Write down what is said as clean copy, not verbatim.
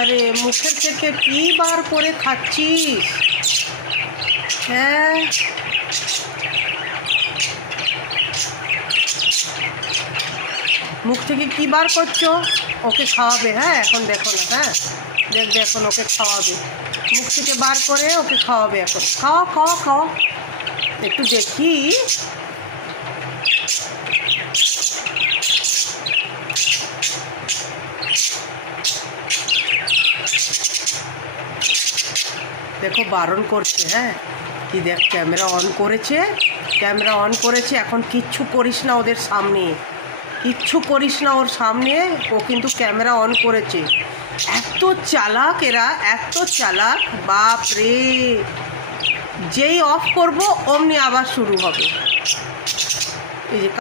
আরে মুখের থেকে কি বার করে খাচ্ছিস? হ্যাঁ, মুখ থেকে কি বার করছো? ওকে খাওয়াবে? হ্যাঁ, এখন দেখো না। হ্যাঁ, দেখবে এখন ওকে খাওয়াবে। মুখ থেকে বার করে ওকে খাওয়াবে এখন। খাওয়া খাওয়া খাওয়া, একটু দেখি। দেখো বারণ করছে। হ্যাঁ, কি দেখ, ক্যামেরা অন করেছে, ক্যামেরা অন করেছে। এখন কিচ্ছু করিস না ওদের সামনে, কিচ্ছু করিস না ওর সামনে। ও কিন্তু ক্যামেরা অন করেছে। এত চালাক এরা, এত চালাক, বাপ রে! যেই অফ করব অমনি আবার শুরু হবে। এই যে